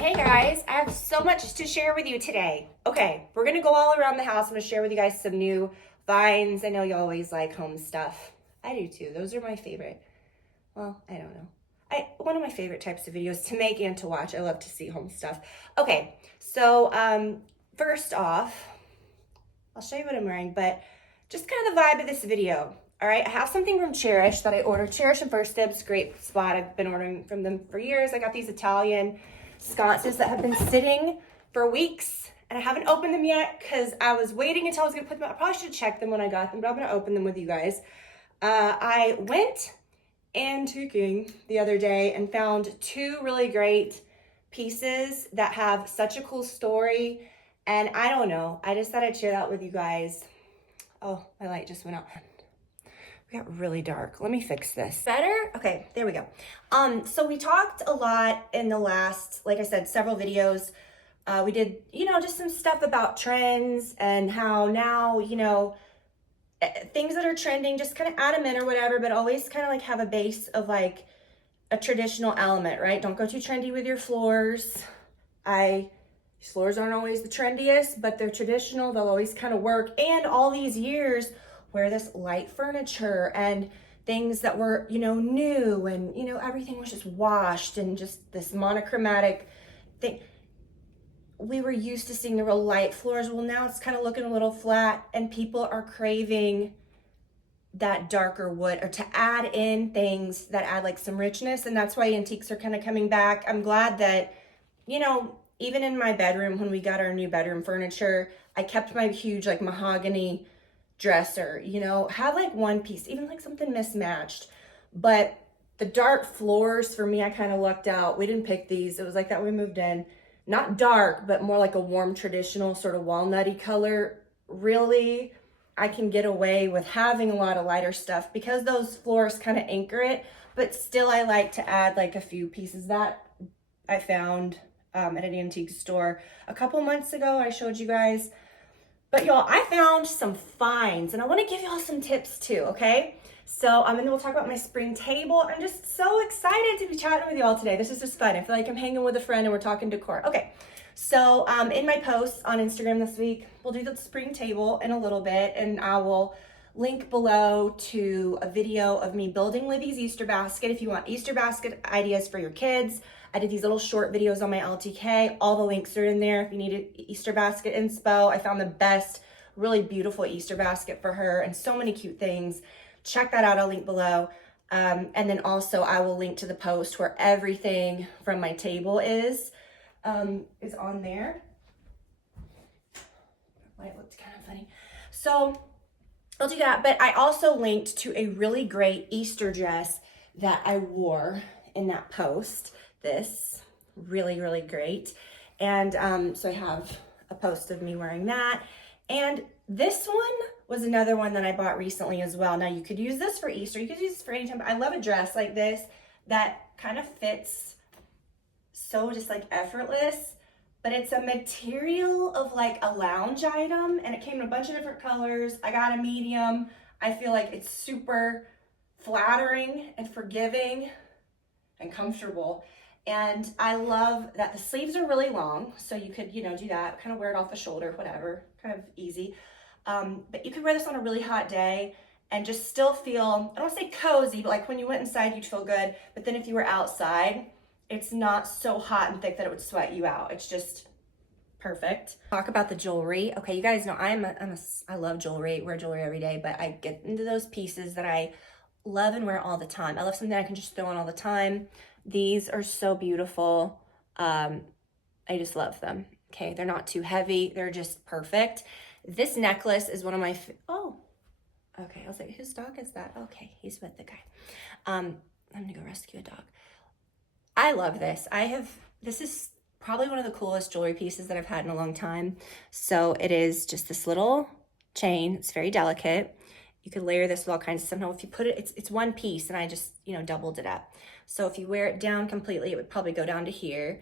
Hey guys, I have so much to share with you today. Okay, we're gonna go all around the house. I'm gonna share with you guys some new finds. I know you always like home stuff. I do too. Those are my favorite. Well, I don't know. One of my favorite types of videos to make and to watch. I love to see home stuff. Okay, so first off, I'll show you what I'm wearing, but just kind of the vibe of this video. All right, I have something from Cherish that I ordered. Cherish and First Dibs, great spot. I've been ordering from them for years. I got these Italian sconces that have been sitting for weeks, and I haven't opened them yet because I was waiting until I was gonna put them out. I probably should check them when I got them, but I'm gonna open them with you guys. I went antiquing the other day and found two really great pieces that have such a cool story, and I don't know, I just thought I'd share that with you guys. Oh, my light just went out. We got really dark. Let me fix this. Better? Okay, there we go. So we talked a lot in the last, like I said, several videos. We did, just some stuff about trends and how now, things that are trending, just kind of add them in or whatever, but always kind of like have a base of like a traditional element, right? Don't go too trendy with your floors. Floors aren't always the trendiest, but they're traditional. They'll always kind of work. And all these years, wear this light furniture and things that were, new and, everything was just washed and just this monochromatic thing. We were used to seeing the real light floors. Well, now it's kind of looking a little flat and people are craving that darker wood or to add in things that add like some richness. And that's why antiques are kind of coming back. I'm glad that, even in my bedroom, when we got our new bedroom furniture, I kept my huge like mahogany dresser, have like one piece, even like something mismatched. But the dark floors for me, I kind of lucked out. We didn't pick these. It was like that when we moved in. Not dark, but more like a warm, traditional sort of walnutty color. Really, I can get away with having a lot of lighter stuff because those floors kind of anchor it. But still, I like to add like a few pieces that I found at an antique store a couple months ago. I showed you guys. But y'all, I found some finds and I want to give y'all some tips too, okay? So and then we'll talk about my spring table. I'm just so excited to be chatting with y'all today. This is just fun. I feel like I'm hanging with a friend and we're talking decor. Okay, so in my posts on Instagram this week, we'll do the spring table in a little bit and I will link below to a video of me building Libby's Easter basket if you want Easter basket ideas for your kids. I did these little short videos on my LTK. All the links are in there if you need an Easter basket inspo. I found the best, really beautiful Easter basket for her and so many cute things. Check that out, I'll link below. And then also I will link to the post where everything from my table is on there. Light looked kind of funny. So I'll do that, but I also linked to a really great Easter dress that I wore in that post. This really, really great. And so I have a post of me wearing that. And this one was another one that I bought recently as well. Now you could use this for Easter. You could use this for any time. But I love a dress like this that kind of fits so just like effortless. But it's a material of like a lounge item and it came in a bunch of different colors. I got a medium. I feel like it's super flattering and forgiving and comfortable. And I love that the sleeves are really long. So you could, do that, kind of wear it off the shoulder, whatever, kind of easy. But you could wear this on a really hot day and just still feel, I don't want to say cozy, but like when you went inside, you'd feel good. But then if you were outside, it's not so hot and thick that it would sweat you out. It's just perfect. Talk about the jewelry. Okay, you guys know I love jewelry, wear jewelry every day, but I get into those pieces that I love and wear all the time. I love something I can just throw on all the time. These are so beautiful. I just love them. Okay, they're not too heavy. They're just perfect. This necklace is one of my, okay. I was like, whose dog is that? Okay, he's with the guy. I'm gonna go rescue a dog. I love this. This is probably one of the coolest jewelry pieces that I've had in a long time. So it is just this little chain. It's very delicate. You could layer this with all kinds of stuff. Now, if you put it, it's one piece and I just, doubled it up. So if you wear it down completely, it would probably go down to here,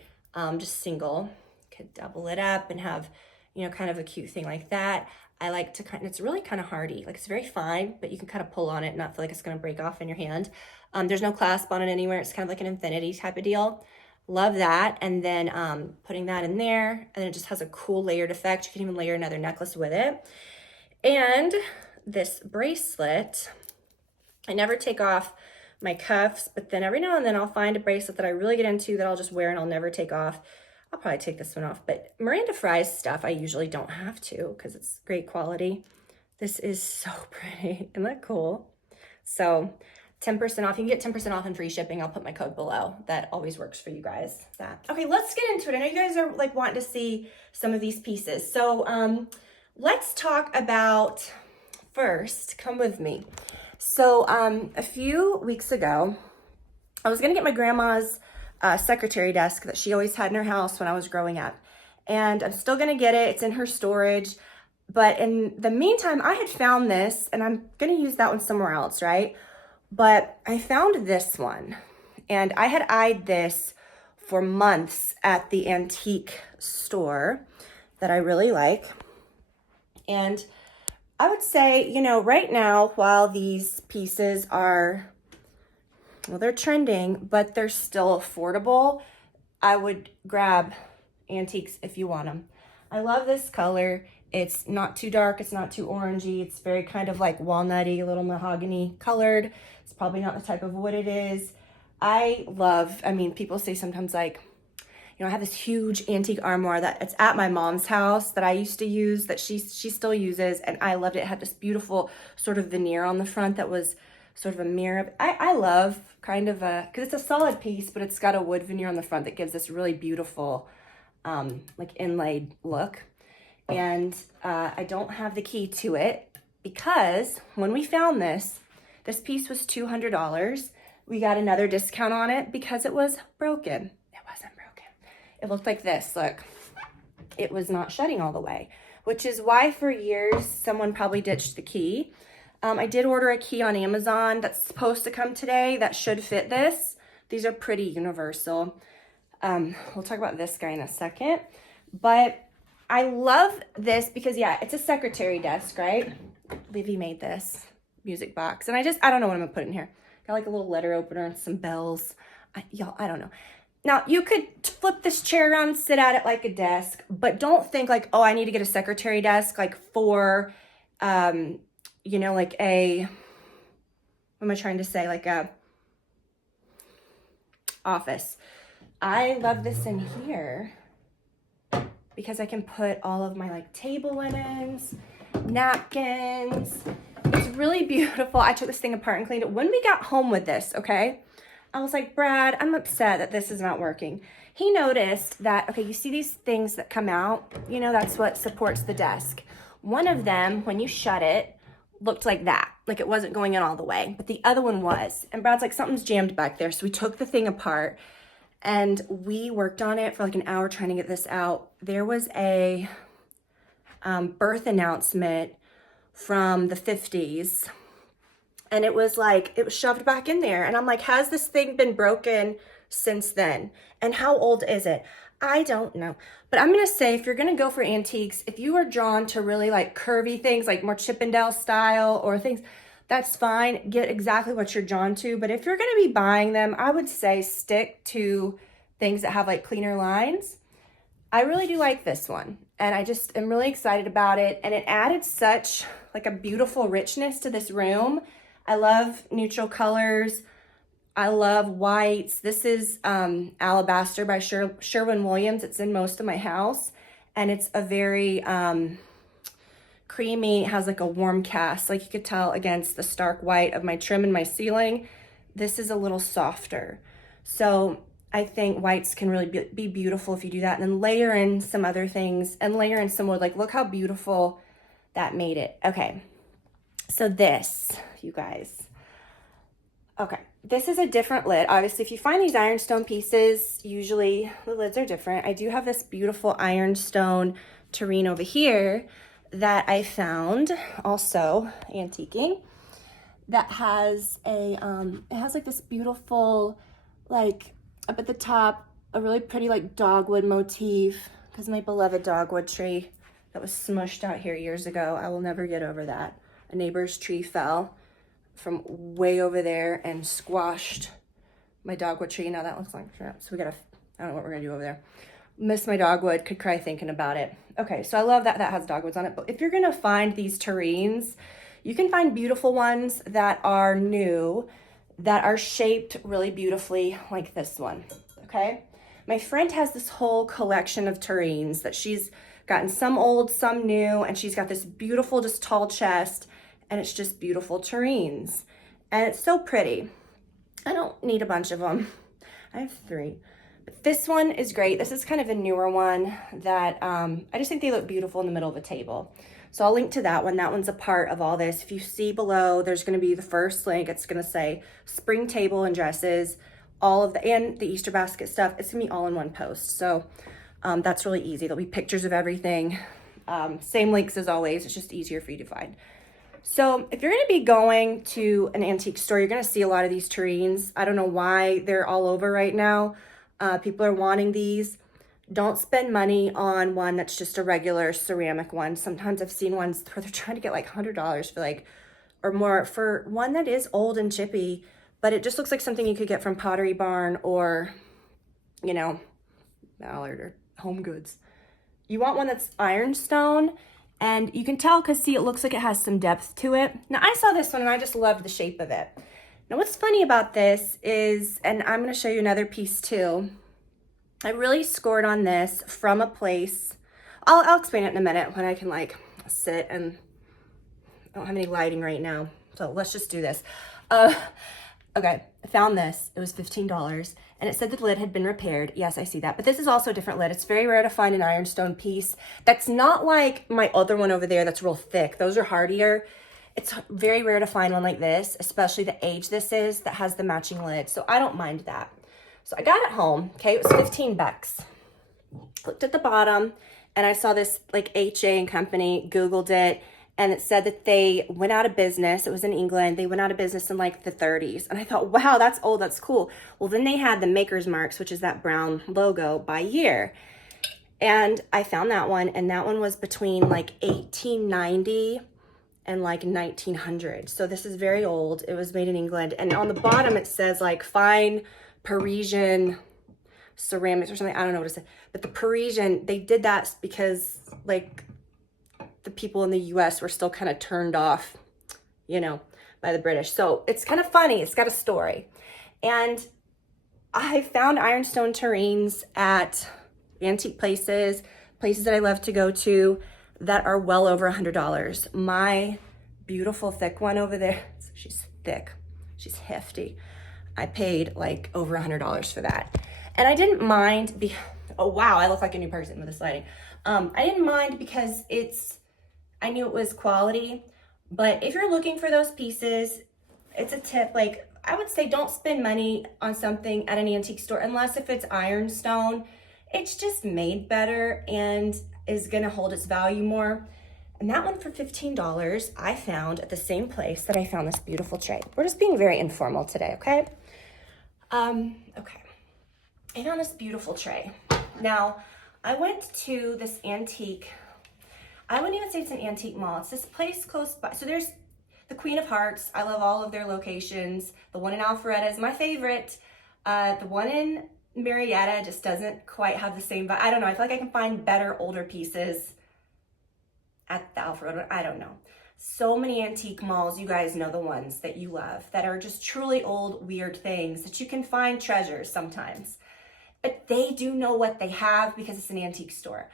just single. You could double it up and have, kind of a cute thing like that. I like to it's really kind of hardy. Like it's very fine, but you can kind of pull on it and not feel like it's going to break off in your hand. There's no clasp on it anywhere. It's kind of like an infinity type of deal. Love that. And then putting that in there, and it just has a cool layered effect. You can even layer another necklace with it. And this bracelet, I never take off my cuffs, but then every now and then I'll find a bracelet that I really get into that I'll just wear and I'll never take off. I'll probably take this one off, but Miranda Fry's stuff, I usually don't have to because it's great quality. This is so pretty. Isn't that cool? So 10% off. You can get 10% off and free shipping. I'll put my code below. That always works for you guys. Okay, let's get into it. I know you guys are like wanting to see some of these pieces. So let's talk about first, come with me. So a few weeks ago, I was gonna get my grandma's secretary desk that she always had in her house when I was growing up. And I'm still gonna get it. It's in her storage. But in the meantime, I had found this, and I'm gonna use that one somewhere else, right? But I found this one, and I had eyed this for months at the antique store that I really like. And I would say, you know, right now, while these pieces are, well, they're trending, but they're still affordable, I would grab antiques if you want them. I love this color. It's not too dark. It's not too orangey. It's very kind of like walnutty, a little mahogany colored. It's probably not the type of wood it is. I mean, people say sometimes like, you know, I have this huge antique armoire that it's at my mom's house that I used to use, that she still uses, and I loved it. It had this beautiful sort of veneer on the front that was sort of a mirror. I love kind of because it's a solid piece, but it's got a wood veneer on the front that gives this really beautiful like inlaid look. And I don't have the key to it because when we found this piece was $200. We got another discount on it because it was broken. It wasn't broken. It looked like this, look. It was not shutting all the way, which is why for years someone probably ditched the key. I did order a key on Amazon that's supposed to come today that should fit this. These are pretty universal. We'll talk about this guy in a second, but I love this because, yeah, it's a secretary desk, right? Livy made this music box, and I don't know what I'm gonna put in here. Got like a little letter opener and some bells. I don't know. Now, you could flip this chair around and sit at it like a desk, but don't think like, oh, I need to get a secretary desk like for, you know, like a, what am I trying to say? Like a office. I love this in here because I can put all of my like table linens, napkins. It's really beautiful. I took this thing apart and cleaned it. When we got home with this, okay, I was like, Brad, I'm upset that this is not working. He noticed that, okay, you see these things that come out, you know, that's what supports the desk. One of them, when you shut it, looked like that, like it wasn't going in all the way, but the other one was. And Brad's like, something's jammed back there. So we took the thing apart and we worked on it for like an hour trying to get this out. There was a birth announcement from the 50s. And it was like, it was shoved back in there. And I'm like, has this thing been broken since then? And how old is it? I don't know. But I'm going to say, if you're going to go for antiques, if you are drawn to really like curvy things, like more Chippendale style or things, that's fine. Get exactly what you're drawn to. But if you're going to be buying them, I would say stick to things that have like cleaner lines. I really do like this one. And I just am really excited about it. And it added such like a beautiful richness to this room. I love neutral colors. I love whites. This is Alabaster by Sherwin-Williams. It's in most of my house. And it's a very creamy, it has like a warm cast. Like you could tell against the stark white of my trim and my ceiling. This is a little softer. So I think whites can really be beautiful if you do that. And then layer in some other things and layer in some wood. Like look how beautiful that made it. Okay. So this, you guys, okay, this is a different lid. Obviously, if you find these ironstone pieces, usually the lids are different. I do have this beautiful ironstone tureen over here that I found, also antiquing, that has a, it has like this beautiful, like up at the top, a really pretty like dogwood motif, because my beloved dogwood tree that was smushed out here years ago, I will never get over that. A neighbor's tree fell from way over there and squashed my dogwood tree. Now that looks like crap. So we gotta I don't know what we're gonna do over there. Miss my dogwood, could cry thinking about it. Okay, so I love that that has dogwoods on it, but if you're gonna find these terrines, you can find beautiful ones that are new, that are shaped really beautifully like this one, okay? My friend has this whole collection of terrines that she's gotten, some old, some new, and she's got this beautiful, just tall chest, and it's just beautiful terrines. And it's so pretty. I don't need a bunch of them. I have 3. But this one is great. This is kind of a newer one that I just think they look beautiful in the middle of a table. So I'll link to that one. That one's a part of all this. If you see below, there's going to be the first link. It's going to say spring table and dresses, all of the, and the Easter basket stuff. It's going to be all in one post. So that's really easy. There'll be pictures of everything. Same links as always. It's just easier for you to find. So if you're going to be going to an antique store, you're going to see a lot of these terrines. I don't know why they're all over right now. People are wanting these. Don't spend money on one that's just a regular ceramic one. Sometimes I've seen ones where they're trying to get like $100 for like, or more for one that is old and chippy, but it just looks like something you could get from Pottery Barn or, you know, Mallard or Home Goods. You want one that's ironstone, and you can tell because see, it looks like it has some depth to it. Now I saw this one and I just loved the shape of it. Now what's funny about this is, and I'm going to show you another piece too. I really scored on this from a place. I'll explain it in a minute when I can like sit, and I don't have any lighting right now. So let's just do this. Okay, I found this. It was $15 and it said the lid had been repaired. Yes, I see that. But this is also a different lid. It's very rare to find an ironstone piece that's not like my other one over there that's real thick. Those are hardier. It's very rare to find one like this, especially the age this is, that has the matching lid. So I don't mind that. So I got it home, okay, it was 15 bucks. Looked at the bottom and I saw this like HA and Company, Googled it, and it said that they went out of business. It was in England. They went out of business in like the 30s. And I thought, wow, that's old, that's cool. Well, then they had the maker's marks, which is that brown logo by year. And I found that one, and that one was between like 1890 and like 1900. So this is very old. It was made in England. And on the bottom it says like fine Parisian ceramics or something. I don't know what to say, but the Parisian, they did that because like the people in the US were still kind of turned off, you know, by the British. So it's kind of funny. It's got a story. And I found ironstone terrines at antique places that I love to go to that are well over $100. My beautiful thick one over there, she's thick, she's hefty. I paid like over $100 for that. And I didn't mind, oh wow, I look like a new person with this lighting. I didn't mind because I knew it was quality, but if you're looking for those pieces, it's a tip, like I would say don't spend money on something at an antique store unless if it's ironstone. It's just made better and is gonna hold its value more. And that one for $15 I found at the same place that I found this beautiful tray. We're just being very informal today, okay? Okay. I found this beautiful tray. Now, I went to this antique, I wouldn't even say it's an antique mall. It's this place close by. So there's the Queen of Hearts. I love all of their locations. The one in Alpharetta is my favorite. The one in Marietta just doesn't quite have the same vibe. I don't know. I feel like I can find better older pieces at the Alpharetta. I don't know. So many antique malls, you guys know the ones that you love, that are just truly old, weird things that you can find treasures sometimes. But they do know what they have because it's an antique store.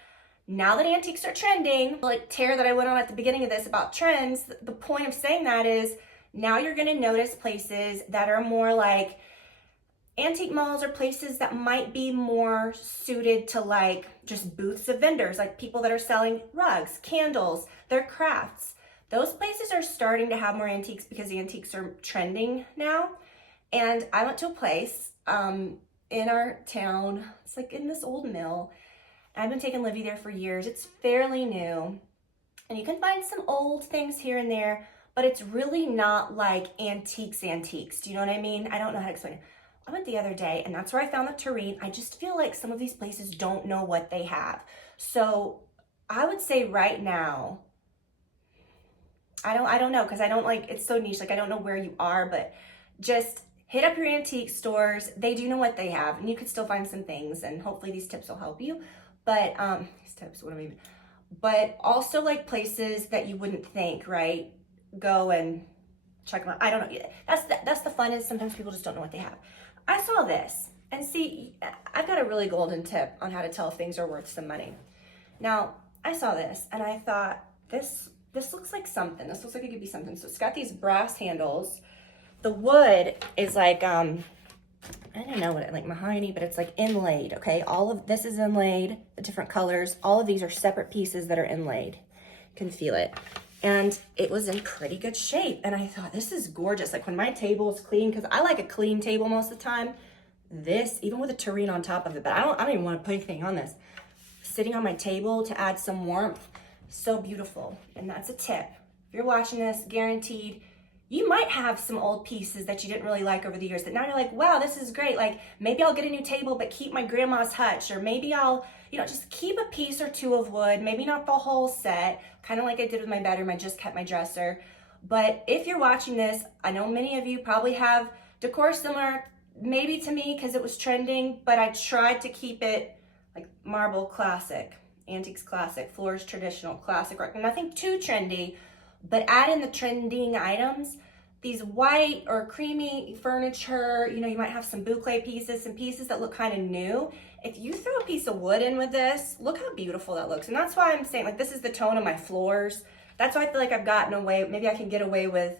Now that antiques are trending, like tear that I went on at the beginning of this about trends, the point of saying that is now you're going to notice places that are more like antique malls, or places that might be more suited to like just booths of vendors, like people that are selling rugs, candles, their crafts. Those places are starting to have more antiques because the antiques are trending now. And I went to a place in our town. It's like in this old mill. I've been taking Livy there for years. It's fairly new. And you can find some old things here and there, but it's really not like antiques. Do you know what I mean? I don't know how to explain it. I went the other day and that's where I found the terrine. I just feel like some of these places don't know what they have. So I would say right now, I don't know, because I don't like, it's so niche, like I don't know where you are, but just hit up your antique stores. They do know what they have, and you could still find some things, and hopefully these tips will help you. But these tips, what am I even? But also like places that you wouldn't think, right? Go and check them out. I don't know. That's the fun, is sometimes people just don't know what they have. I saw this, and see, I've got a really golden tip on how to tell if things are worth some money. Now, I saw this, and I thought, this looks like something. This looks like it could be something. So it's got these brass handles. The wood is like, I don't know what, like mahogany, but it's like inlaid, okay? All of this is inlaid, the different colors. All of these are separate pieces that are inlaid. You can feel it. And it was in pretty good shape. And I thought, this is gorgeous. Like when my table is clean, because I like a clean table most of the time, this, even with a tureen on top of it, but I don't even want to put anything on this. Sitting on my table to add some warmth, so beautiful. And that's a tip. If you're watching this, guaranteed, you might have some old pieces that you didn't really like over the years that now you're like, wow, this is great. Like maybe I'll get a new table, but keep my grandma's hutch, or maybe I'll, just keep a piece or two of wood, maybe not the whole set, kind of like I did with my bedroom. I just kept my dresser. But if you're watching this, I know many of you probably have decor similar maybe to me because it was trending, but I tried to keep it like marble classic, antiques classic, floors traditional classic, nothing too trendy, but add in the trending items. These white or creamy furniture, you might have some boucle pieces, some pieces that look kind of new. If you throw a piece of wood in with this, look how beautiful that looks. And that's why I'm saying, like, this is the tone of my floors. That's why I feel like I've gotten away, maybe I can get away with,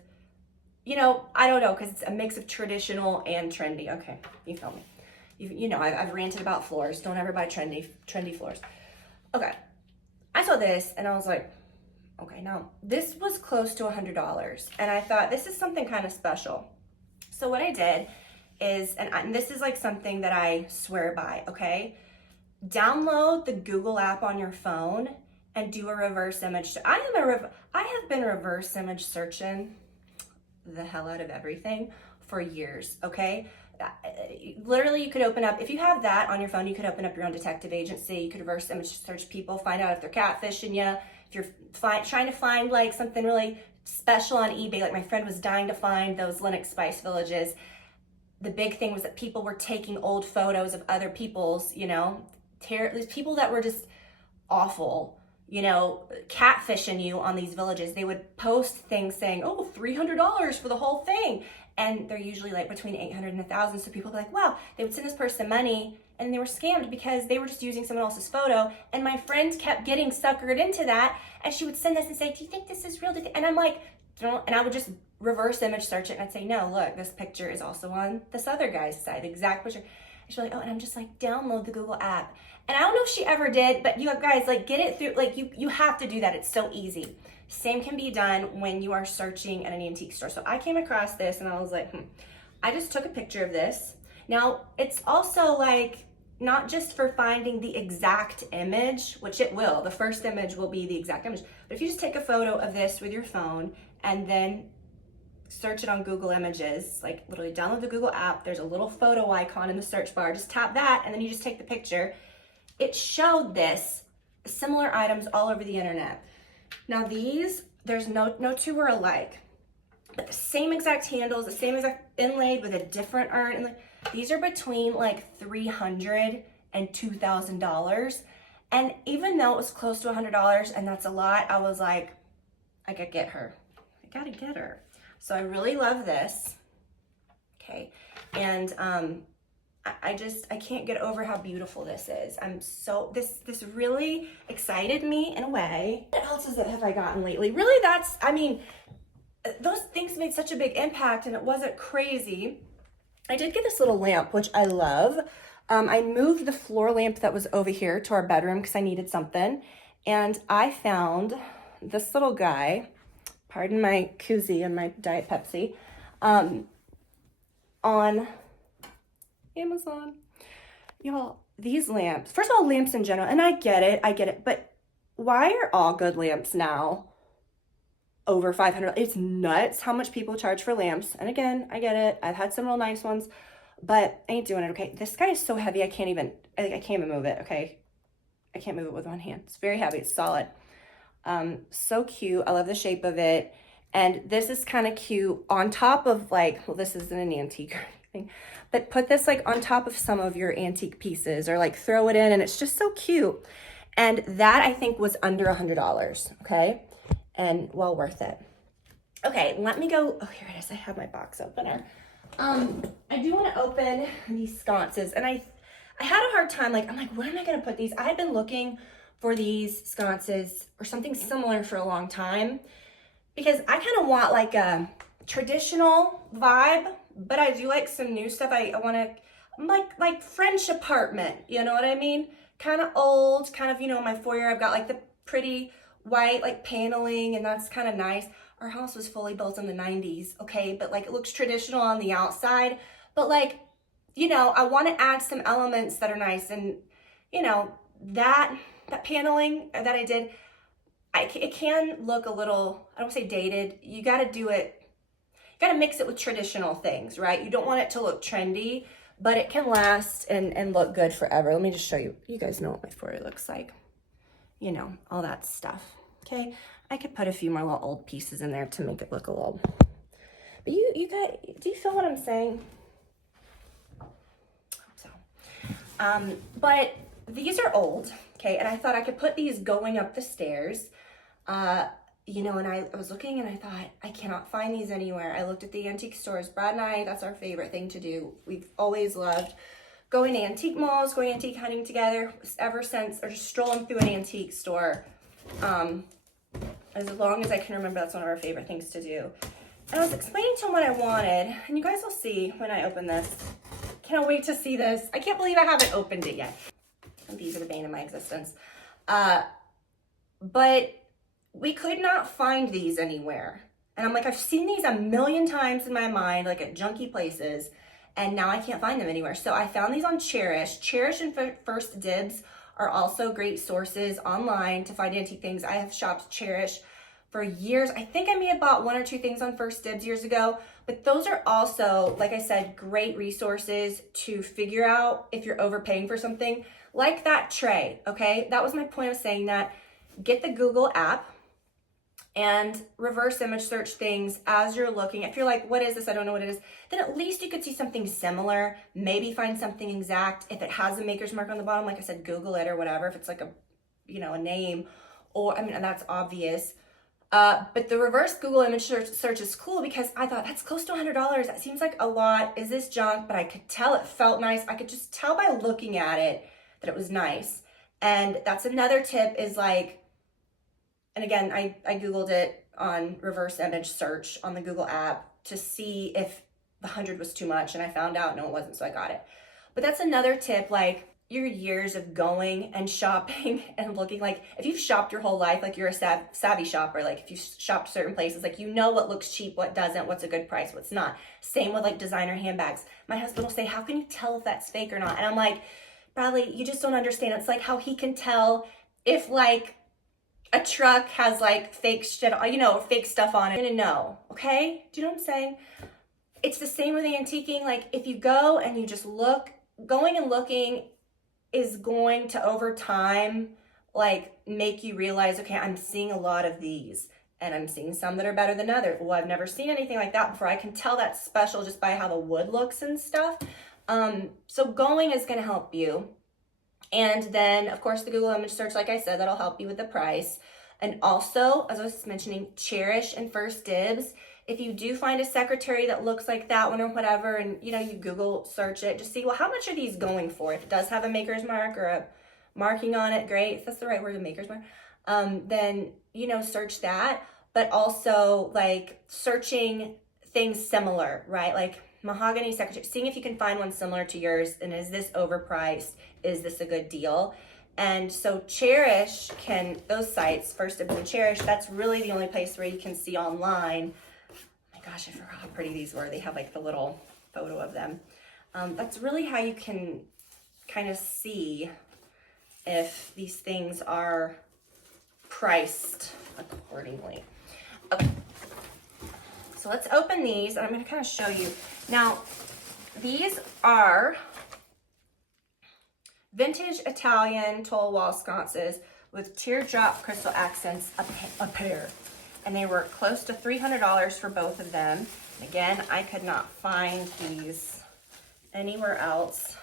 I don't know, because it's a mix of traditional and trendy. Okay, you feel me. I've ranted about floors. Don't ever buy trendy floors. Okay, I saw this and I was like, okay, now this was close to $100, and I thought this is something kind of special. So what I did is, and this is like something that I swear by, okay? Download the Google app on your phone and do a reverse image. I have been reverse image searching the hell out of everything for years, okay? Literally, you could open up, if you have that on your phone, you could open up your own detective agency. You could reverse image search people, find out if they're catfishing you. If you're trying to find like something really special on eBay, like my friend was dying to find those Linux spice villages. The big thing was that people were taking old photos of other people's, people that were just awful, catfishing you on these villages. They would post things saying, oh, $300 for the whole thing. And they're usually like between 800 and 1,000. So people would be like, wow, they would send this person money, and they were scammed because they were just using someone else's photo. And my friend kept getting suckered into that. And she would send this and say, do you think this is real? And I'm like, don't. And I would just reverse image search it. And I'd say, no, look, this picture is also on this other guy's side, the exact picture. And she's like, oh, and I'm just like, download the Google app. And I don't know if she ever did, but you guys, like, get it through, like, you have to do that. It's so easy. Same can be done when you are searching at an antique store. So I came across this and I was like, I just took a picture of this. Now, it's also like, not just for finding the exact image, which it will. The first image will be the exact image. But if you just take a photo of this with your phone and then search it on Google Images, like literally download the Google app, there's a little photo icon in the search bar. Just tap that and then you just take the picture. It showed this, similar items all over the internet. Now these, there's no two are alike. But the same exact handles, the same exact inlaid with a different urn. These are between like $300 and $2,000. And even though it was close to $100, and that's a lot, I was like, I gotta get her. I gotta get her. So I really love this. Okay. And I can't get over how beautiful this is. This really excited me in a way. What else have I gotten lately? Really, those things made such a big impact and it wasn't crazy. I did get this little lamp, which I love. I moved the floor lamp that was over here to our bedroom because I needed something. And I found this little guy, pardon my koozie and my Diet Pepsi, on Amazon. Y'all, these lamps, first of all, lamps in general, and I get it, but why are all good lamps now over $500? It's nuts how much people charge for lamps. And again, I get it. I've had some real nice ones, but I ain't doing it, okay? This guy is so heavy, I can't even move it, okay? I can't move it with one hand. It's very heavy, it's solid. So cute, I love the shape of it. And this is kind of cute on top of like, well, this isn't an antique. But put this like on top of some of your antique pieces or like throw it in, and it's just so cute. And that I think was under $100, okay? And well worth it. Okay, let me go. Oh, here it is. I have my box opener. I do want to open these sconces, and I had a hard time. Like, I'm like, where am I going to put these? I had been looking for these sconces or something similar for a long time because I kind of want like a traditional vibe, but I do like some new stuff. I want to like French apartment. You know what I mean? Kind of old, kind of, you know, in my foyer, I've got like the pretty white like paneling, and that's kind of nice. Our house was fully built in the 90s, okay? But like it looks traditional on the outside, but like, you know, I want to add some elements that are nice. And, you know, that paneling that I did, it can look a little, I don't say dated. You got to do it, you got to mix it with traditional things, right? You don't want it to look trendy, but it can last and look good forever. Let me just show you. You guys know what my foyer looks like. You know, all that stuff, okay? I could put a few more little old pieces in there to make it look a little, but you got, do you feel what I'm saying? So, but these are old, okay? And I thought I could put these going up the stairs, you know, and I was looking and I thought, I cannot find these anywhere. I looked at the antique stores. Brad and I, that's our favorite thing to do. We've always loved going to antique malls, going antique hunting together ever since, or just strolling through an antique store. As long as I can remember, that's one of our favorite things to do. And I was explaining to him what I wanted, and you guys will see when I open this. Can't wait to see this. I can't believe I haven't opened it yet. And these are the bane of my existence. But we could not find these anywhere. And I'm like, I've seen these a million times in my mind, like at junky places, and now I can't find them anywhere. So I found these on Cherish. Cherish and First Dibs are also great sources online to find antique things. I have shopped Cherish for years. I think I may have bought one or two things on First Dibs years ago, but those are also, like I said, great resources to figure out if you're overpaying for something. Like that tray, okay? That was my point of saying that. Get the Google app and reverse image search things as you're looking. If you're like, what is this? I don't know what it is. Then at least you could see something similar, maybe find something exact. If it has a maker's mark on the bottom, like I said, Google it or whatever. If it's like a, you know, a name, or, I mean, that's obvious. But the reverse Google image search is cool because I thought that's close to $100. That seems like a lot. Is this junk? But I could tell it felt nice. I could just tell by looking at it that it was nice. And that's another tip is like, and again, I Googled it on reverse image search on the Google app to see if the 100 was too much. And I found out, no, it wasn't. So I got it. But that's another tip, like your years of going and shopping and looking, like if you've shopped your whole life, like you're a savvy shopper, like if you've shopped certain places, like you know what looks cheap, what doesn't, what's a good price, what's not. Same with like designer handbags. My husband will say, how can you tell if that's fake or not? And I'm like, Bradley, you just don't understand. It's like how he can tell if like a truck has like fake shit, you know, fake stuff on it. You're gonna know, okay? Do you know what I'm saying? It's the same with antiquing. Like if you go and you just look, going and looking is going to over time, like make you realize, okay, I'm seeing a lot of these and I'm seeing some that are better than others. Well, I've never seen anything like that before. I can tell that's special just by how the wood looks and stuff. So going is gonna help you. And then, of course, the Google image search, like I said, that'll help you with the price. And also, as I was mentioning, Cherish and First Dibs. If you do find a secretary that looks like that one or whatever, and you know, you Google search it, just see, well, how much are these going for? If it does have a maker's mark or a marking on it, great. If that's the right word, a maker's mark, then, you know, search that. But also, like, searching things similar, right? Like, mahogany secretary, seeing if you can find one similar to yours, and is this overpriced? Is this a good deal? And so Cherish can, those sites, First Dibs and Cherish, that's really the only place where you can see online. Oh my gosh, I forgot how pretty these were. They have like the little photo of them. That's really how you can kind of see if these things are priced accordingly. Okay. So let's open these, and I'm going to kind of show you. Now, these are vintage Italian tall wall sconces with teardrop crystal accents, a pair. And they were close to $300 for both of them. Again, I could not find these anywhere else.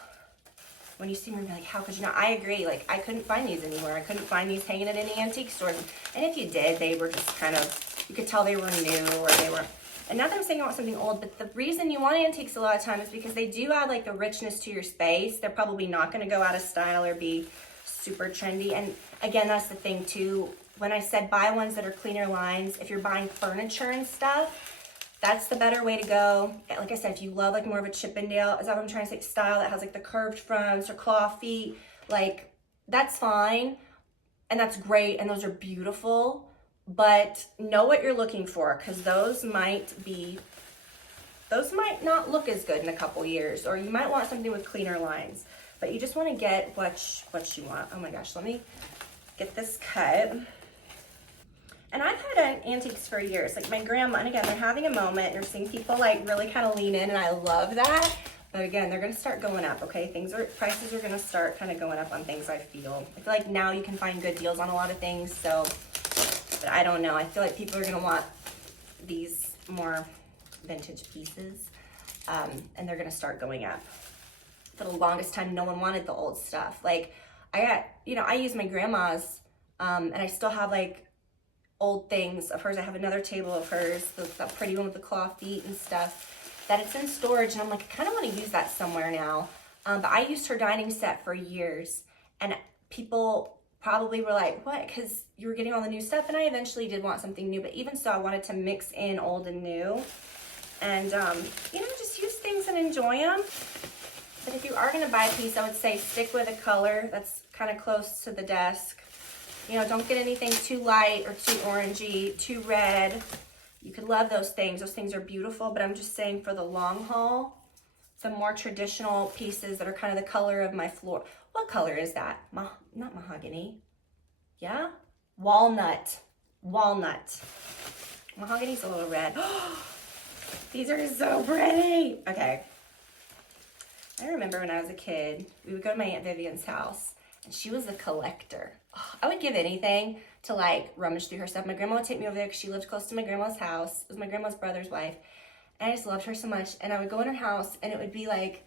When you see them, you're like, how could you not? I agree. Like, I couldn't find these anywhere. I couldn't find these hanging at any antique stores. And if you did, they were just kind of, you could tell they were new or they were, and not that I'm saying you want something old, but the reason you want antiques a lot of times is because they do add like the richness to your space. They're probably not going to go out of style or be super trendy. And again, that's the thing too. When I said buy ones that are cleaner lines, if you're buying furniture and stuff, that's the better way to go. Like I said, if you love like more of a Chippendale, is that what I'm trying to say, style that has like the curved fronts or claw feet, like that's fine. And that's great. And those are beautiful, but know what you're looking for, because those might not look as good in a couple years, or you might want something with cleaner lines, but you just want to get what you want. Oh my gosh, let me get this cut. And I've had antiques for years, like my grandma, and again, they're having a moment. You're seeing people like really kind of lean in, and I love that. But again, they're gonna start going up, okay? Prices are gonna start kind of going up on things, I feel. I feel like now you can find good deals on a lot of things, so, but I don't know. I feel like people are gonna want these more vintage pieces, and they're gonna start going up. For the longest time, no one wanted the old stuff. Like, I use my grandma's, and I still have like, old things of hers. I have another table of hers, the pretty one with the claw feet and stuff, that it's in storage, and I'm like, I kind of want to use that somewhere now. But I used her dining set for years, and people probably were like, what? Because you were getting all the new stuff, and I eventually did want something new, but even so, I wanted to mix in old and new, and just use things and enjoy them. But if you are going to buy a piece, I would say stick with a color that's kind of close to the desk. Don't get anything too light or too orangey, too red. You could love those things. Those things are beautiful, but I'm just saying for the long haul, some more traditional pieces that are kind of the color of my floor. What color is that? Not mahogany. Yeah? Walnut. Mahogany's a little red. These are so pretty. Okay. I remember when I was a kid, we would go to my Aunt Vivian's house, and she was a collector. I would give anything to like rummage through her stuff. My grandma would take me over there because she lived close to my grandma's house. It was my grandma's brother's wife. And I just loved her so much. And I would go in her house, and it would be like,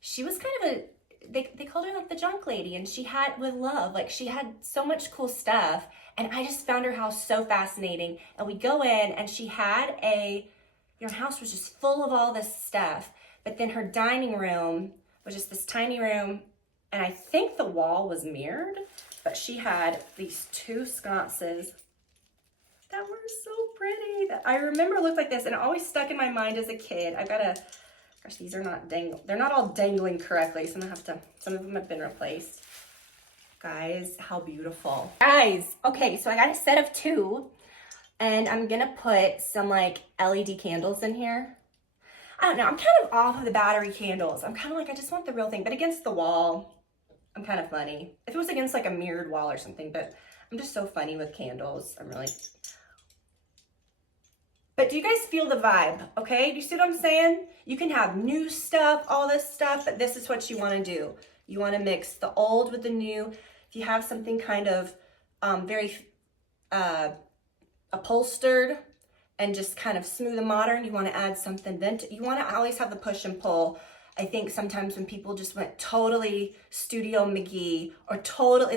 she was kind of they called her like the junk lady, and she had, with love, like she had so much cool stuff. And I just found her house so fascinating. And we go in, and she had her house was just full of all this stuff. But then her dining room was just this tiny room. And I think the wall was mirrored, but she had these two sconces that were so pretty that I remember looked like this, and it always stuck in my mind as a kid. Gosh, these are not they're not all dangling correctly, so some of them have been replaced. Guys, how beautiful. Guys, okay, so I got a set of 2, and I'm gonna put some like LED candles in here. I don't know, I'm kind of off of the battery candles. I'm kind of like, I just want the real thing, but against the wall, I'm kind of funny. If it was against like a mirrored wall or something, but I'm just so funny with candles. But do you guys feel the vibe? Okay, do you see what I'm saying? You can have new stuff, all this stuff, but this is what you want to do. You want to mix the old with the new. If you have something kind of very upholstered and just kind of smooth and modern, you want to add something vintage. You want to always have the push and pull. I think sometimes when people just went totally Studio McGee, or it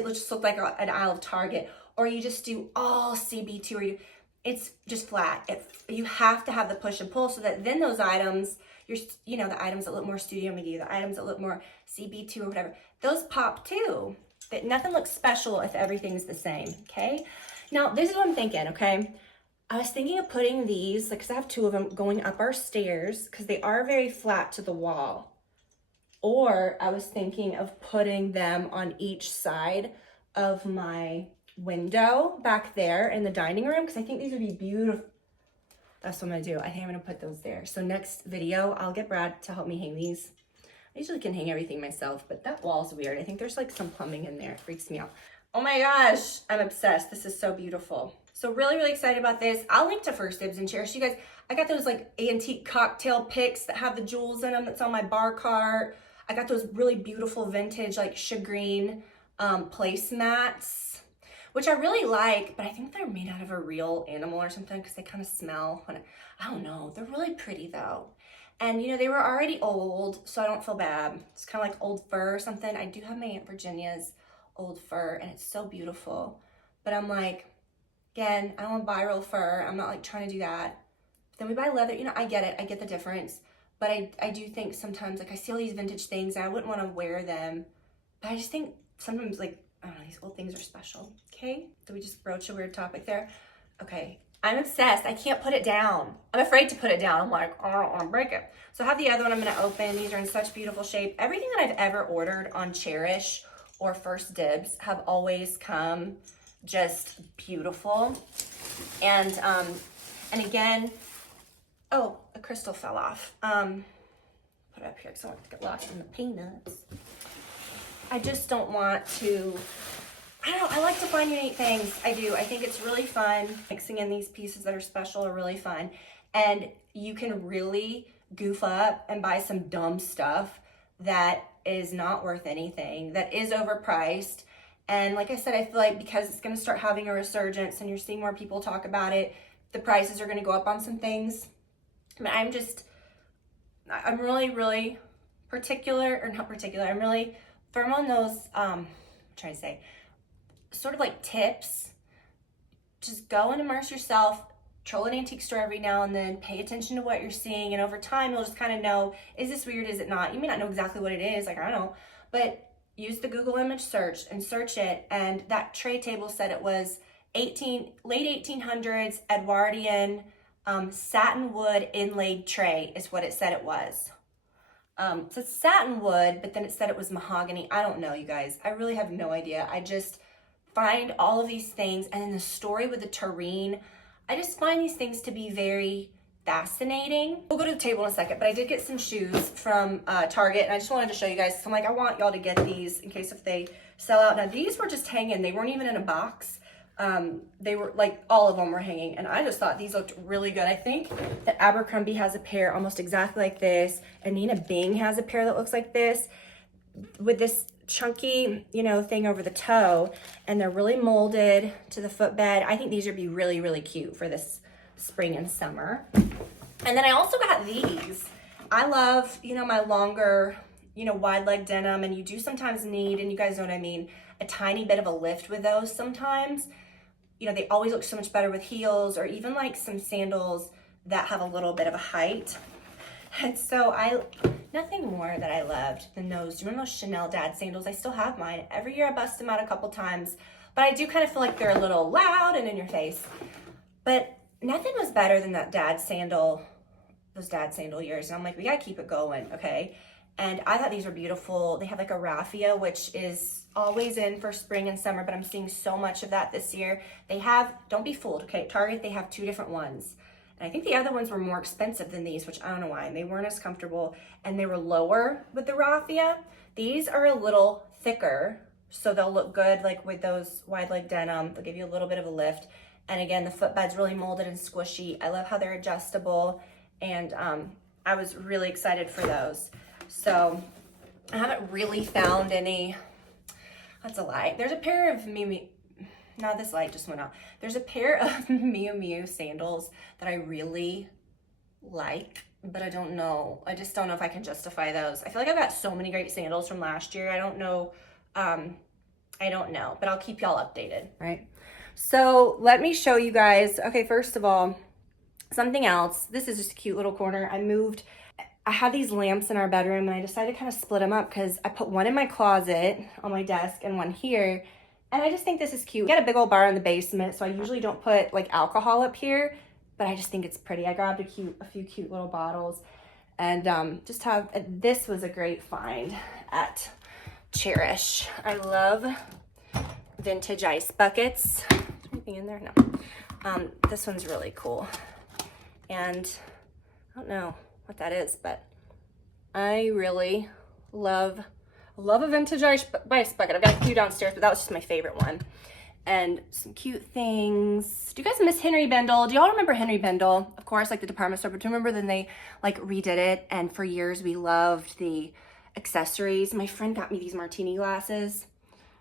just looked like an aisle of Target, or you just do all CB2, or it's just flat. You have to have the push and pull, so that then those items, the items that look more Studio McGee, the items that look more CB2 or whatever, those pop too. That nothing looks special if everything's the same, okay? Now, this is what I'm thinking, okay? I was thinking of putting these, because I have 2 of them, going up our stairs, because they are very flat to the wall. Or I was thinking of putting them on each side of my window back there in the dining room, because I think these would be beautiful. That's what I'm gonna do. I think I'm gonna put those there. So next video, I'll get Brad to help me hang these. I usually can hang everything myself, but that wall's weird. I think there's like some plumbing in there. It freaks me out. Oh my gosh, I'm obsessed. This is so beautiful. So really, really excited about this. I'll link to First Dibs and Cherish. You guys, I got those like antique cocktail picks that have the jewels in them that's on my bar cart. I got those really beautiful vintage like shagreen placemats, which I really like, but I think they're made out of a real animal or something, because they kind of smell. I don't know. They're really pretty though. And you know, they were already old, so I don't feel bad. It's kind of like old fur or something. I do have my Aunt Virginia's old fur and it's so beautiful. But I'm like, again, I don't want to buy real fur. I'm not like trying to do that. Then we buy leather, you know, I get it. I get the difference. But I do think sometimes, like I see all these vintage things and I wouldn't want to wear them. But I just think sometimes, like, I don't know, these old things are special. Okay, did we just broach a weird topic there? Okay, I'm obsessed. I can't put it down. I'm afraid to put it down. I'm like, oh, I don't want to break it. So I have the other one I'm going to open. These are in such beautiful shape. Everything that I've ever ordered on Cherish or First Dibs have always come just beautiful. And again, oh, a crystal fell off. Put it up here because I want to get lost in the peanuts. I just don't want to, I don't know, I like to find unique things. I do. I think it's really fun. Mixing in these pieces that are special are really fun. And you can really goof up and buy some dumb stuff that is not worth anything, that is overpriced. And like I said, I feel like because it's going to start having a resurgence and you're seeing more people talk about it, the prices are going to go up on some things. I mean, I'm really, really particular, or not particular, I'm really firm on those, I'm trying to say, sort of like tips. Just go and immerse yourself, troll an antique store every now and then, pay attention to what you're seeing, and over time you'll just kind of know, is this weird, is it not? You may not know exactly what it is, like I don't know, but use the Google image search and search it, and that tray table said it was late 1800s Edwardian satin wood inlaid tray is what it said it was. So it's satin wood, but then it said it was mahogany. I don't know, you guys. I really have no idea. I just find all of these things, and then the story with the tureen, I just find these things to be very fascinating. We'll go to the table in a second, but I did get some shoes from Target, and I just wanted to show you guys. So I'm like, I want y'all to get these in case if they sell out. Now these were just hanging. They weren't even in a box. They were like, all of them were hanging, and I just thought these looked really good. I think that Abercrombie has a pair almost exactly like this, and Nina Bing has a pair that looks like this with this chunky, you know, thing over the toe, and they're really molded to the footbed. I think these would be really, really cute for this spring and summer. And then I also got these. I love, you know, my longer, you know, wide leg denim, and you do sometimes need, and you guys know what I mean, a tiny bit of a lift with those sometimes. You know, they always look so much better with heels, or even like some sandals that have a little bit of a height. And so nothing more that I loved than those. Do you remember those Chanel dad sandals? I still have mine. Every year I bust them out a couple times, but I do kind of feel like they're a little loud and in your face. But nothing was better than that dad sandal, those dad sandal years. And I'm like, we gotta keep it going, okay? And I thought these were beautiful. They have like a raffia, which is always in for spring and summer, but I'm seeing so much of that this year. They have, don't be fooled, okay? At Target, they have 2 different ones. And I think the other ones were more expensive than these, which I don't know why. And they weren't as comfortable, and they were lower with the raffia. These are a little thicker, so they'll look good like with those wide leg denim. They'll give you a little bit of a lift. And again, the footbed's really molded and squishy. I love how they're adjustable, and I was really excited for those. So I haven't really found any, that's a lie. There's a pair of now this light just went out. There's a pair of Miu Miu sandals that I really like, but I don't know. I just don't know if I can justify those. I feel like I've got so many great sandals from last year. I don't know, but I'll keep y'all updated, right? So let me show you guys. Okay, first of all, something else. This is just a cute little corner. I had these lamps in our bedroom, and I decided to kind of split them up because I put one in my closet on my desk and one here. And I just think this is cute. We got a big old bar in the basement, so I usually don't put like alcohol up here, but I just think it's pretty. I grabbed a few cute little bottles, and this was a great find at Cherish. I love vintage ice buckets. Is there anything in there? No. This one's really cool, and I don't know what that is, but I really love a vintage ice bucket. I've got a few downstairs, but that was just my favorite one. And some cute things. Do you guys miss Henry Bendel? Do y'all remember Henry Bendel? Of course, like the department store, but do you remember then they like redid it? And for years we loved the accessories. My friend got me these martini glasses.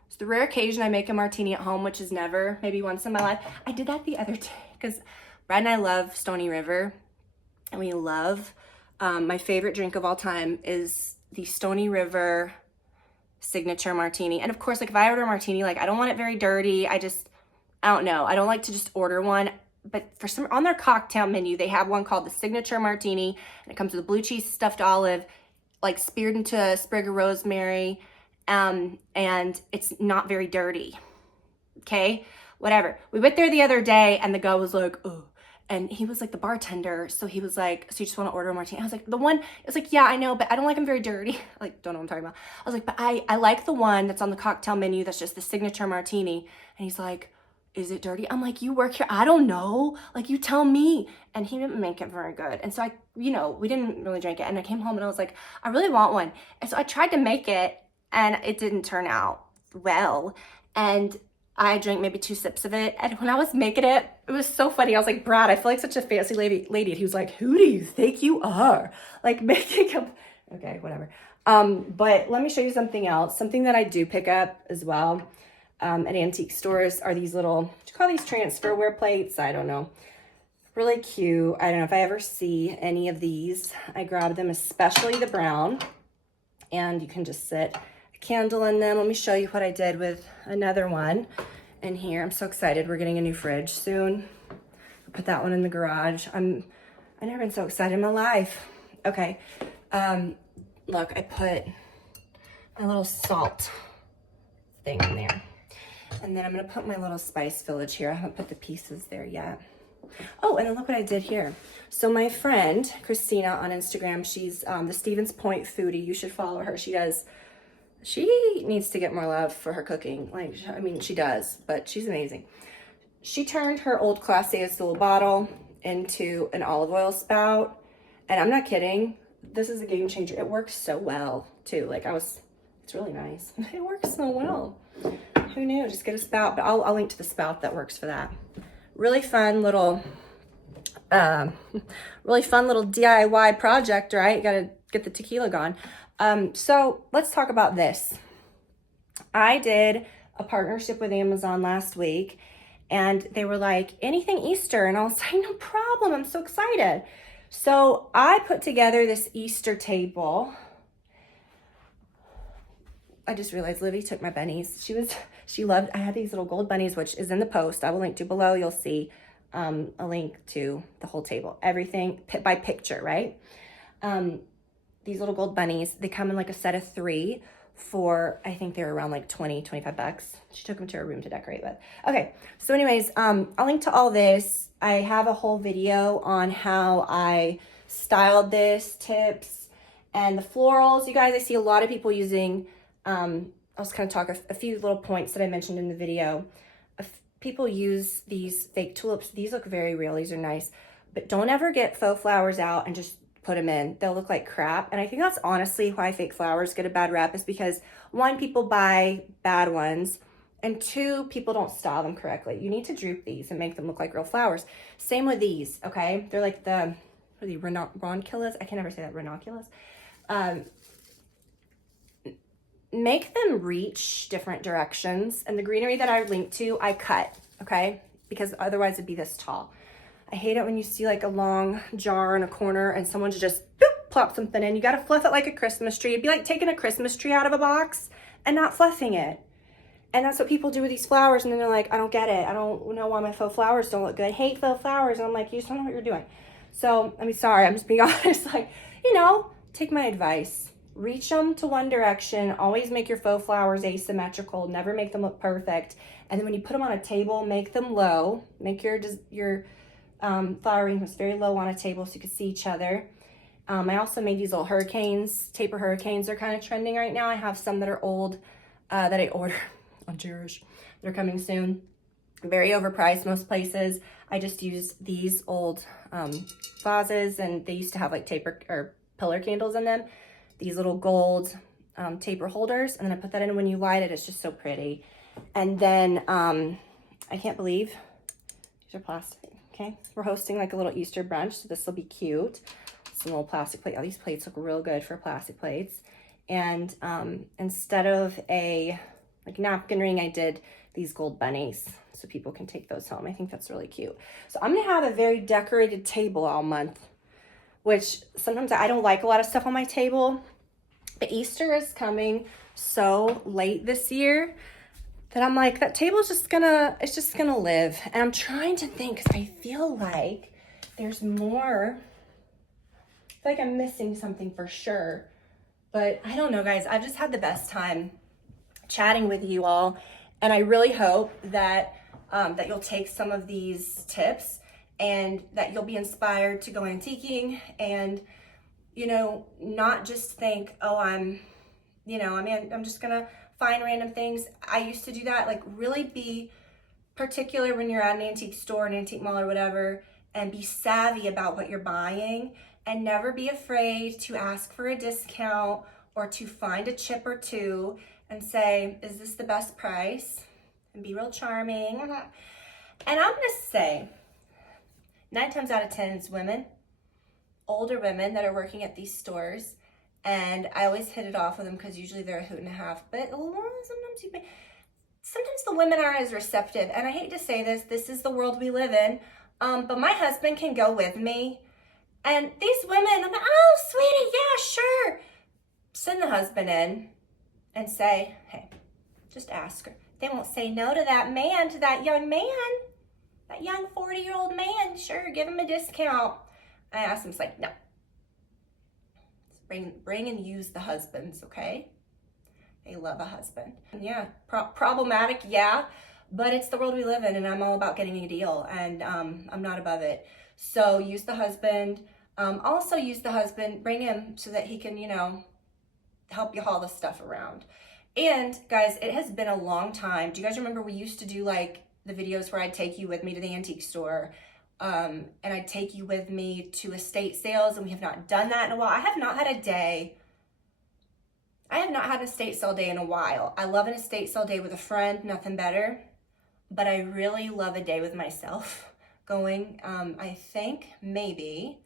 It's the rare occasion I make a martini at home, which is never, maybe once in my life. I did that the other day because Brad and I love Stony River, and we love My favorite drink of all time is the Stony River signature martini. And of course, like if I order a martini, like I don't want it very dirty. I don't know. I don't like to just order one. But for some, on their cocktail menu, they have one called the signature martini, and it comes with a blue cheese stuffed olive, like speared into a sprig of rosemary, and it's not very dirty. Okay, whatever. We went there the other day, and the guy was like, oh, and he was like the bartender, so he was like, so you just want to order a martini? I was like, the one, it was like, yeah, I know, but I don't like them very dirty. I like, don't know what I'm talking about. I was like, but I like the one that's on the cocktail menu that's just the signature martini. And he's like, is it dirty? I'm like, you work here? I don't know. Like, you tell me. And he didn't make it very good. And so I, we didn't really drink it. And I came home and I was like, I really want one. And so I tried to make it and it didn't turn out well. And I drank maybe 2 sips of it. And when I was making it, it was so funny. I was like, Brad, I feel like such a fancy lady. And he was like, who do you think you are? Like making a, okay, whatever. But let me show you something else. Something that I do pick up as well. At antique stores are these little, what do you call these, transferware plates? I don't know. Really cute. I don't know if I ever see any of these. I grab them, especially the brown. And you can just set a candle in them. Let me show you what I did with another one in here. I'm so excited. We're getting a new fridge soon. I'll put that one in the garage. I've never been so excited in my life. Okay. Look, I put a little salt thing in there. And then I'm going to put my little spice village here. I haven't put the pieces there yet. Oh, and then look what I did here. So my friend, Christina on Instagram, she's the Stevens Point foodie. You should follow her. She needs to get more love for her cooking. Like, I mean, she does, but she's amazing. She turned her old Clase Azul bottle into an olive oil spout. And I'm not kidding. This is a game changer. It works so well, too. Like, it's really nice. It works so well. Who knew? Just get a spout, but I'll link to the spout that works for that. Really fun little DIY project, right? You gotta get the tequila gone. So let's talk about this. I did a partnership with Amazon last week, and they were like, anything Easter, and I was like, no problem. I'm so excited. So I put together this Easter table. I just realized Livy took my bunnies. I had these little gold bunnies, which is in the post. I will link to below. You'll see a link to the whole table. Everything by picture, right? These little gold bunnies, they come in like a set of 3 for, I think they were around like 20, 25 bucks. She took them to her room to decorate with. Okay, so anyways, I'll link to all this. I have a whole video on how I styled this, tips, and the florals. You guys, I see a lot of people using... I'll just kind of talk a few little points that I mentioned in the video. People use these fake tulips. These look very real. These are nice. But don't ever get faux flowers out and just put them in. They'll look like crap. And I think that's honestly why fake flowers get a bad rep, is because 1, people buy bad ones, and 2, people don't style them correctly. You need to droop these and make them look like real flowers. Same with these, okay? They're like the, what are these, ranunculus? I can never say that, ranunculus. Make them reach different directions. And the greenery that I linked to, I cut, okay? Because otherwise it'd be this tall. I hate it when you see like a long jar in a corner and someone's just boop, plop something in. You gotta fluff it like a Christmas tree. It'd be like taking a Christmas tree out of a box and not fluffing it. And that's what people do with these flowers. And then they're like, I don't get it. I don't know why my faux flowers don't look good. I hate faux flowers. And I'm like, you just don't know what you're doing. So, I mean, sorry, I'm just being honest. Like, take my advice. Reach them to one direction. Always make your faux flowers asymmetrical. Never make them look perfect. And then when you put them on a table, make them low. Make your flower arrangements very low on a table so you can see each other. I also made these little hurricanes. Taper hurricanes are kind of trending right now. I have some that are old that I ordered on Cherish. They're coming soon. Very overpriced most places. I just used these old vases, and they used to have like taper or pillar candles in them. These little gold taper holders, and then I put that in. When you light it, it's just so pretty. And then I can't believe these are plastic. Okay, we're hosting like a little Easter brunch, so this will be cute. Some little plastic plate. Oh, these plates look real good for plastic plates. And instead of a like napkin ring, I did these gold bunnies so people can take those home. I think that's really cute. So I'm gonna have a very decorated table all month. which sometimes I don't like a lot of stuff on my table. But Easter is coming so late this year that I'm like, that table's just gonna, it's just gonna live. And I'm trying to think, because I feel like there's more. I feel like I'm missing something for sure. But I don't know, guys. I've just had the best time chatting with you all. And I really hope that that you'll take some of these tips and that you'll be inspired to go antiquing and, you know, not just think, oh, I'm just gonna find random things. I used to do that. Like, really be particular when you're at an antique store, an antique mall or whatever, and be savvy about what you're buying, and never be afraid to ask for a discount or to find a chip or two and say, is this the best price? And be real charming. And I'm gonna say 9 times out of 10 it's women, older women that are working at these stores. And I always hit it off with them because usually they're a hoot and a half. But sometimes the women aren't as receptive. And I hate to say this is the world we live in. But my husband can go with me. And these women, I'm like, oh, sweetie, yeah, sure. Send the husband in and say, hey, just ask her. They won't say no to that man, to that young man, that young 40-year-old man. Sure, give him a discount. I asked him, it's like, no. Bring and use the husbands, okay? They love a husband. And yeah, problematic, yeah, but it's the world we live in, and I'm all about getting a deal, and I'm not above it. So use the husband. Also use the husband, bring him so that he can, you know, help you haul the stuff around. And guys, it has been a long time. Do you guys remember we used to do like the videos where I'd take you with me to the antique store? And I'd take you with me to estate sales, and we have not done that in a while. I have not had an estate sale day in a while. I love an estate sale day with a friend, nothing better. But I really love a day with myself going, I think maybe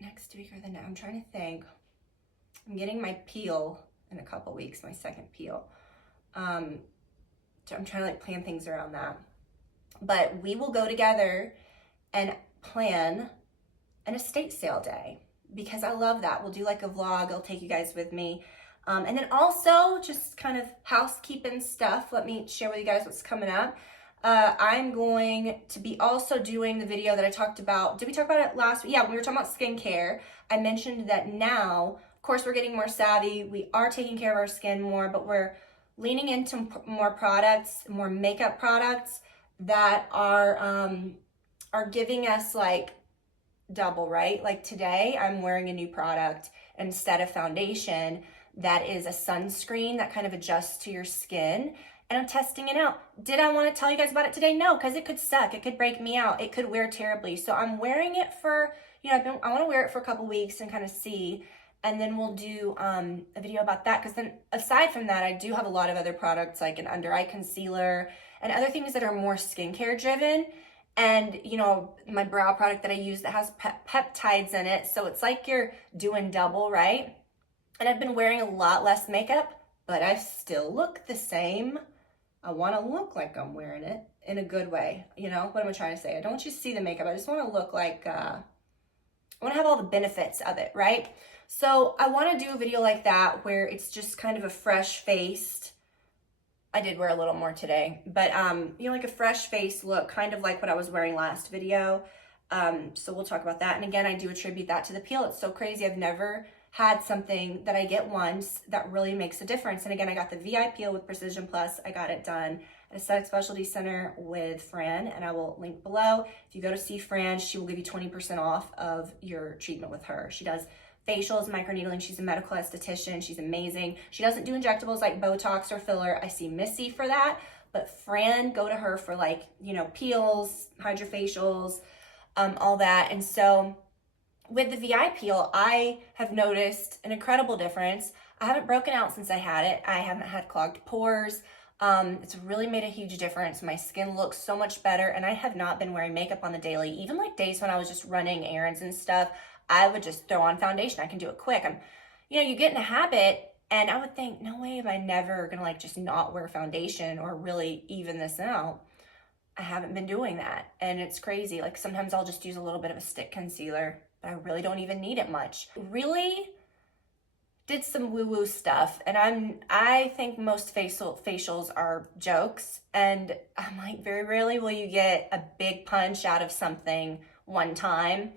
next week or the next. I'm trying to think. I'm getting my peel in a couple weeks, my second peel. So I'm trying to like plan things around that. But we will go together and plan an estate sale day because I love that. We'll do like a vlog. I'll take you guys with me. And then also just kind of housekeeping stuff. Let me share with you guys what's coming up. I'm going to be also doing the video that I talked about. Did we talk about it last week? Yeah, when we were talking about skincare, I mentioned that now, of course, we're getting more savvy. We are taking care of our skin more, but we're leaning into more products, more makeup products that are giving us like double, right? Like today I'm wearing a new product instead of foundation that is a sunscreen that kind of adjusts to your skin, and I'm testing it out. Did I want to tell you guys about it today? No, because it could suck. It could break me out. It could wear terribly. So I'm wearing it for, you know, I want to wear it for a couple weeks and kind of see, and then we'll do a video about that. Because then aside from that, I do have a lot of other products like an under eye concealer and other things that are more skincare driven. And, you know, my brow product that I use that has peptides in it. So it's like you're doing double, right? And I've been wearing a lot less makeup, but I still look the same. I want to look like I'm wearing it in a good way. You know, what am I trying to say? I don't want you to see the makeup. I just want to look like, I want to have all the benefits of it, right? So I want to do a video like that where it's just kind of a fresh-faced, I did wear a little more today, but you know, like a fresh face look, kind of like what I was wearing last video. So we'll talk about that. And again, I do attribute that to the peel. It's so crazy. I've never had something that I get once that really makes a difference. And again, I got the VI peel with Precision Plus. I got it done at Aesthetic Specialty Center with Fran, and I will link below. If you go to see Fran, she will give you 20% off of your treatment with her. She does facials, microneedling. She's a medical esthetician. She's amazing. She doesn't do injectables like Botox or filler. I see Missy for that, but Fran, go to her for like, you know, peels, hydrofacials, all that. And so with the VI peel, I have noticed an incredible difference. I haven't broken out since I had it. I haven't had clogged pores. It's really made a huge difference. My skin looks so much better, and I have not been wearing makeup on the daily. Even like days when I was just running errands and stuff, I would just throw on foundation. I can do it quick. You know, you get in a habit, and I would think, no way am I never gonna like just not wear foundation or really even this out. I haven't been doing that, and it's crazy. Like sometimes I'll just use a little bit of a stick concealer, but I really don't even need it much. Really did some woo-woo stuff, and I think most facials are jokes, and I'm like, very rarely will you get a big punch out of something one time,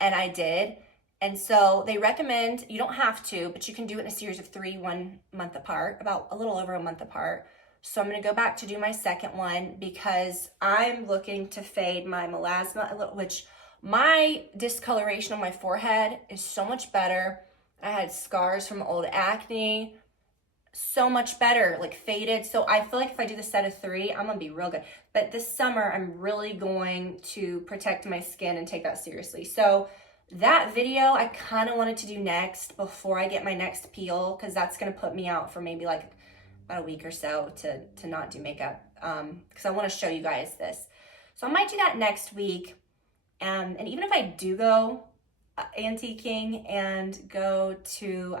and I did. And so they recommend, you don't have to, but you can do it in a series of 3, 1 month apart, about a little over a month apart. So I'm gonna go back to do my second one because I'm looking to fade my melasma a little, which my discoloration on my forehead is so much better. I had scars from old acne, so much better, like faded. So I feel like if I do the set of 3, I'm gonna be real good. But this summer, I'm really going to protect my skin and take that seriously. So that video I kind of wanted to do next before I get my next peel, because that's gonna put me out for maybe like about a week or so to not do makeup, because I want to show you guys this. So I might do that next week. And even if I do go antiquing and go to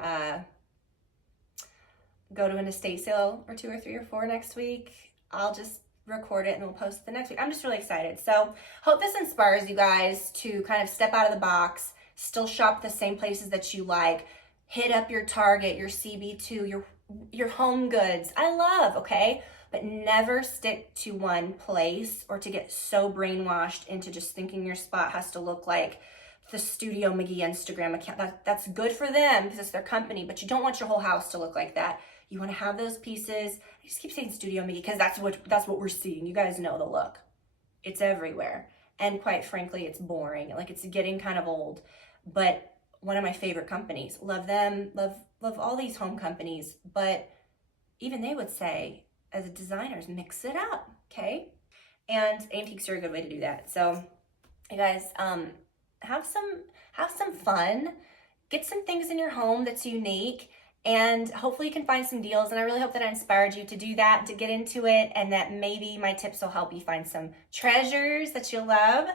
an estate sale or 2 or 3 or 4 next week, I'll just record it and we'll post it the next week. I'm just really excited. So hope this inspires you guys to kind of step out of the box, still shop the same places that you like, hit up your Target, your CB2, your Home Goods. I love, okay? But never stick to one place or to get so brainwashed into just thinking your spot has to look like the Studio McGee Instagram account. That's good for them because it's their company, but you don't want your whole house to look like that. You want to have those pieces. I just keep saying Studio McGee because that's what we're seeing. You guys know the look. It's everywhere. And quite frankly, it's boring. Like, it's getting kind of old. But one of my favorite companies. Love them. Love all these home companies. But even they would say, as designers, mix it up, okay? And antiques are a good way to do that. So, you guys, have some fun. Get some things in your home that's unique, and hopefully you can find some deals. And I really hope that I inspired you to do that, to get into it, and that maybe my tips will help you find some treasures that you'll love.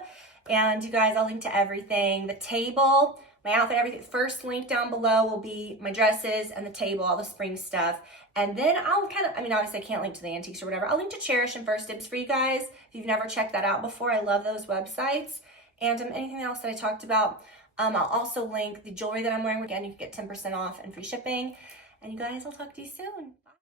And you guys, I'll link to everything. The table, my outfit, everything. First link down below will be my dresses and the table, all the spring stuff. And then I'll obviously I can't link to the antiques or whatever. I'll link to Cherish and First Dibs for you guys. If you've never checked that out before, I love those websites. And anything else that I talked about. I'll also link the jewelry that I'm wearing. Again, you can get 10% off and free shipping. And you guys, I'll talk to you soon.